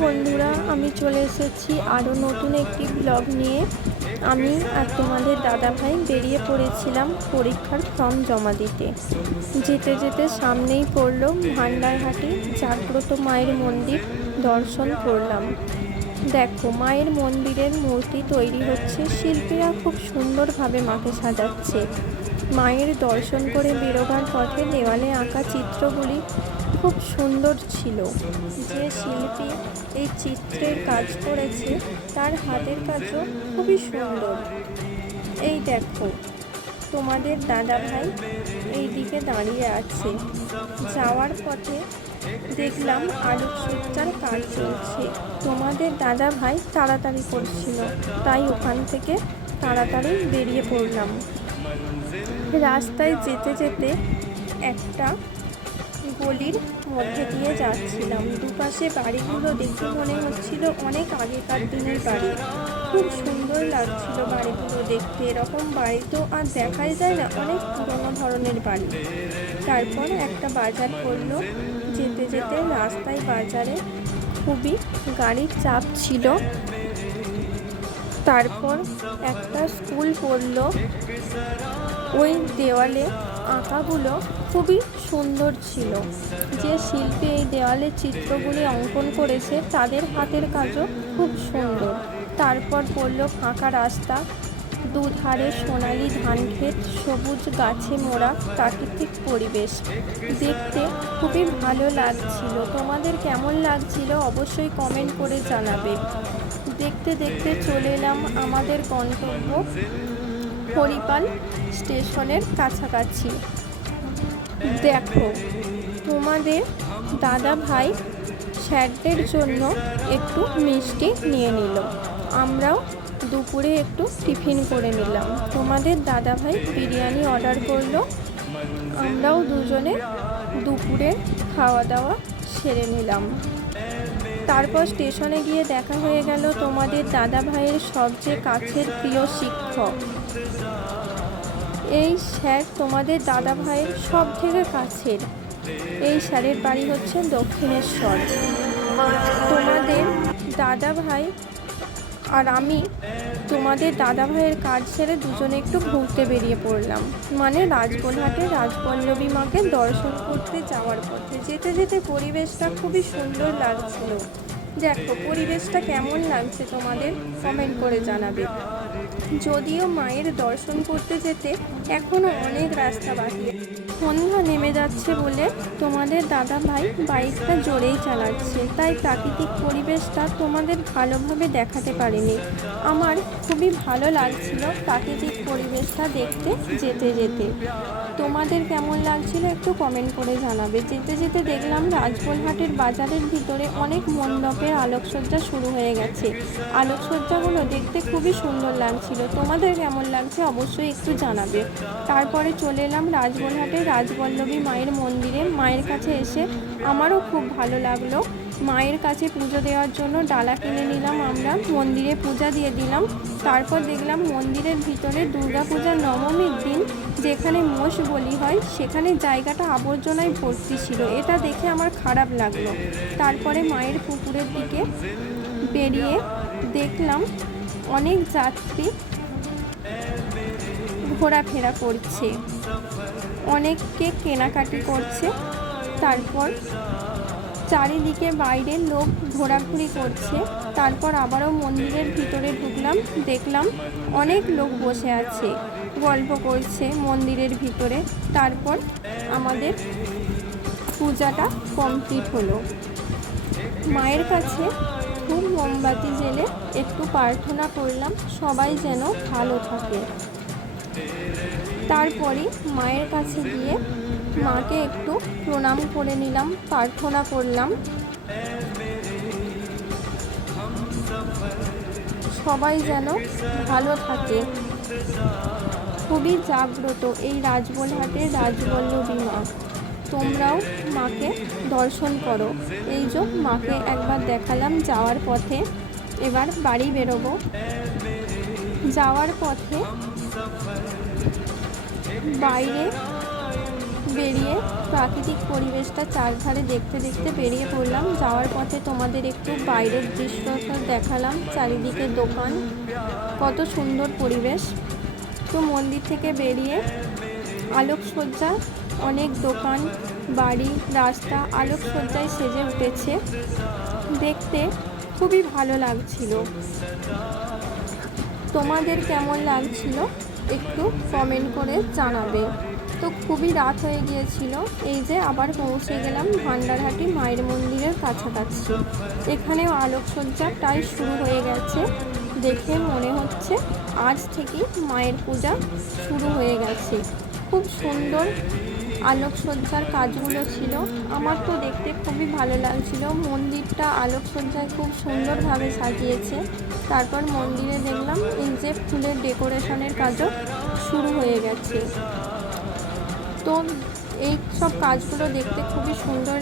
বন্ধুরা, আমি চলে এসেছি আরও নতুন একটি ব্লগ নিয়ে। আমি আর তোমাদের দাদাভাই বেরিয়ে পড়েছিলাম পরীক্ষার ফর্ম জমা দিতে। যেতে যেতে সামনেই পড়ল ভান্ডারহাটি জাগ্রত মায়ের মন্দির। দর্শন করলাম। দেখো, মায়ের মন্দিরের মূর্তি তৈরি হচ্ছে, শিল্পীরা খুব সুন্দরভাবে মাকে সাজাচ্ছে। মায়ের দর্শন করে বেরোবার পথে দেওয়ালে আঁকা চিত্রগুলি খুব সুন্দর ছিল। যে শিল্পী এই চিত্রের কাজ করেছে তার হাতের কাজও খুবই সুন্দর। এই দেখো, তোমাদের দাদাভাই এই দিকে দাঁড়িয়ে আছে। যাওয়ার পথে দেখলাম আলোকসজ্জার কাজ চলছে। তোমাদের দাদাভাই তাড়াতাড়ি করছিল, তাই ওখান থেকে তাড়াতাড়ি বেরিয়ে পড়লাম। রাস্তায় যেতে যেতে একটা গলির মধ্যে দিয়ে যাচ্ছিলাম। দুপাশে বাড়িগুলো দেখে মনে হচ্ছিল অনেক আগেকার দিনের বাড়ি। খুব সুন্দর লাগছিল বাড়িগুলো দেখতে। এরকম বাড়ি তো আর দেখাই যায় না, অনেক পুরনো ধরনের বাড়ি। তারপর একটা বাজার পড়লো। যেতে যেতে রাস্তায় বাজারে খুবই গাড়ির চাপ ছিল। তারপর একটা স্কুল পড়লো। ওই দেওয়ালে আঁকাগুলো খুবই সুন্দর ছিল। যে শিল্পী এই দেওয়ালে চিত্রগুলি অঙ্কন করেছে তাদের হাতের কাজও খুব সুন্দর। তারপর পড়লো ফাঁকা রাস্তা, দুধারে সোনালি ধানক্ষেত, সবুজ গাছে মোড়া প্রাকৃতিক পরিবেশ। দেখতে খুবই ভালো লাগছিল। তোমাদের কেমন লাগছিল অবশ্যই কমেন্ট করে জানাবে। দেখতে দেখতে চলে এলাম আমাদের গন্তব্য হরিপাল স্টেশনের কাছাকাছি। দেখো, তোমাদের দাদাভাই স্যারদের জন্য একটু মিষ্টি নিয়ে নিল। আমরাও দুপুরে একটু টিফিন করে নিলাম। তোমাদের দাদাভাই বিরিয়ানি অর্ডার করলো। আমরাও দুজনে দুপুরে খাওয়া দাওয়া সেরে নিলাম। তারপর স্টেশনে গিয়ে দেখা হয়ে গেল তোমাদের দাদাভাইয়ের সবচেয়ে কাছের প্রিয় শিক্ষক। এই স্যার তোমাদের দাদাভাইয়ের সব থেকে কাছের। এই স্যারের বাড়ি হচ্ছে দক্ষিণেশ্বর। তোমাদের দাদাভাই আর আমি তোমাদের দাদাভাইয়ের কাজ সেরে দুজনে একটু ঘুরতে বেরিয়ে পড়লাম, মানে রাজবলহাটে রাজবল্লভী মাকে দর্শন করতে যাওয়ার পথে। যেতে যেতে পরিবেশটা খুবই সুন্দর লাগছিল। দেখো, পরিবেশটা কেমন লাগছে তোমাদের কমেন্ট করে জানাবে। যদিও মায়ের দর্শন করতে যেতে এখনও অনেক রাস্তা বাকি। সন্ধ্যা নেমে যাচ্ছে বলে তোমাদের দাদাভাই বাইকটা জোরেই চালাচ্ছে, তাই প্রাকৃতিক পরিবেশটা তোমাদের ভালোভাবে দেখাতে পারিনি। আমার খুবই ভালো লাগছিল প্রাকৃতিক পরিবেশটা দেখতে যেতে যেতে। তোমাদের কেমন লাগছিল একটু কমেন্ট করে জানাবে। যেতে যেতে দেখলাম রাজবলহাটের বাজারের ভিতরে অনেক মণ্ডপের আলোকসজ্জা শুরু হয়ে গেছে। আলোকসজ্জাগুলো দেখতে খুবই সুন্দর লাগছিল। তোমাদের কেমন লাগছে অবশ্যই একটু জানাবে। তারপরে চলে এলাম রাজবলহাটের রাজবল্লভী মায়ের মন্দিরে। মায়ের কাছে এসে আমারও খুব ভালো লাগলো। মায়ের কাছে পুজো দেওয়ার জন্য ডালা কিনে নিলাম। আমরা মন্দিরে পূজা দিয়ে দিলাম। তারপর দেখলাম মন্দিরের ভিতরে দুর্গাপূজার নবমীর দিন যেখানে মোষ বলি হয় সেখানে জায়গাটা আবর্জনায় ভর্তি ছিল। এটা দেখে আমার খারাপ লাগলো। তারপরে মায়ের পুকুরের দিকে বেরিয়ে দেখলাম অনেক যাত্রী ঘোরাফেরা করছে, অনেককে কেনাকাটি করছে। তারপর চারিদিকে বাইরে লোক ঘোরাঘুরি করছে। তারপর আবারও মন্দিরের ভিতরে ঢুকলাম। দেখলাম অনেক লোক বসে আছে, গল্প করছে মন্দিরের ভিতরে। তারপর আমাদের পূজাটা কমপ্লিট হলো। মায়ের কাছে খুব মোমবাতি জেলে একটু প্রার্থনা করলাম সবাই যেন ভালো থাকে। তারপরে মায়ের কাছে গিয়ে মাকে একটু প্রণাম করে নিলাম, প্রার্থনা করলাম সবাই যেন ভালো থাকে। খুবই জাগ্রত এই রাজবলহাটের রাজবল্লভী মা। তোমরাও মাকে দর্শন করো। এই যে মাকে একবার দেখালাম যাওয়ার পথে। এবার বাড়ি বেরোবো। যাওয়ার পথে বাইরে বেরিয়ে প্রাকৃতিক পরিবেশটা চারধারে দেখতে দেখতে বেরিয়ে পড়লাম। যাওয়ার পথে তোমাদের একটু বাইরের দৃশ্যটা দেখালাম, চারিদিকে দোকান, কত সুন্দর পরিবেশ। তো মন্দির থেকে বেরিয়ে আলোকসজ্জা, অনেক দোকান, বাড়ি, রাস্তা আলোকসজ্জায় সেজে উঠেছে, দেখতে খুবই ভালো লাগছিল। তোমাদের কেমন লাগছিল একটু কমেন্ট করে জানাবে। তো খুবই রাত হয়ে গিয়েছিল, এই যে আবার পৌঁছে গেলাম ভান্ডারহাটি মায়ের মন্দিরের কাছাকাছি। এখানেও আলোকসজ্জা প্রায় শুরু হয়ে গেছে, দেখে মনে হচ্ছে আজ থেকেই মায়ের পূজা শুরু হয়ে গেছে। খুব সুন্দর আলোকসজ্জার কাজগুলো ছিল, আমার তো দেখতে খুবই ভালো লাগছিল। মন্দিরটা আলোকসজ্জায় খুব সুন্দরভাবে সাজিয়েছে। তারপর মন্দিরে দেখলাম এই যে ফুলের ডেকোরেশনের কাজও শুরু হয়ে গেছে। তো এই সব কাজগুলো দেখতে খুবই সুন্দর